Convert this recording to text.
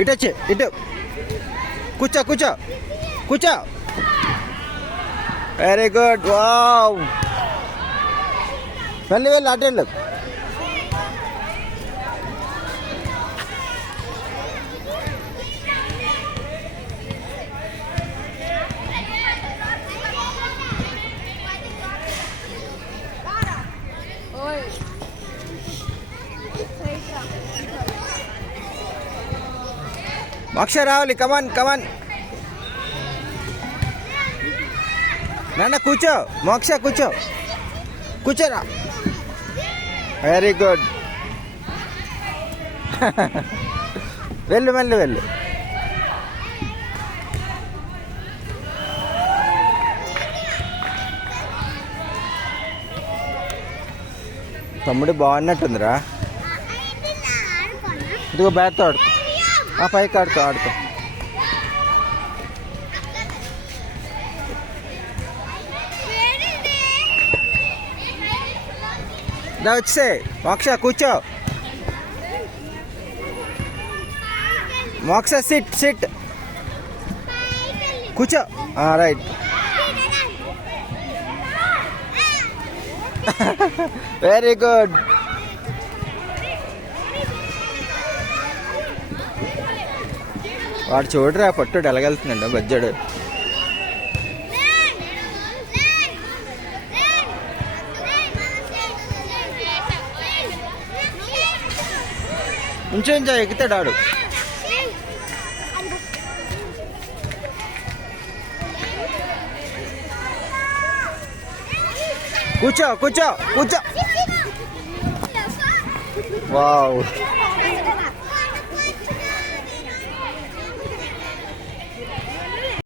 ఇటు వచ్చి ఇటు కూర్చో కూర్చో కూర్చో. Very good. వావ్, వెళ్ళి వెళ్ళి అటు వెళ్ళు. మోక్ష రావాలి. కమాన్ కమాన్ నాన్న కూర్చో. మోక్ష కూర్చో కూర్చోరా. Very good. వెళ్ళు వెళ్ళు వెళ్ళు. తమ్ముడు బాగున్నట్టుందిరా. ఇదిగో బ్యాట్తో ఆడుకో. పైకి ఆడుకో ఆడుకో. వచ్చే మోక్ష కూర్చో. మోక్ష సిట్ సిట్ కూర్చో. రైట్. Very good. వాడు చూడరా పట్టుడు ఎలాగెళ్తున్నాడు బజ్జాడు. ఇంచో ఎక్కుతాడు ఆడు. కూర్చో కూర్చో కూర్చో. వావ్.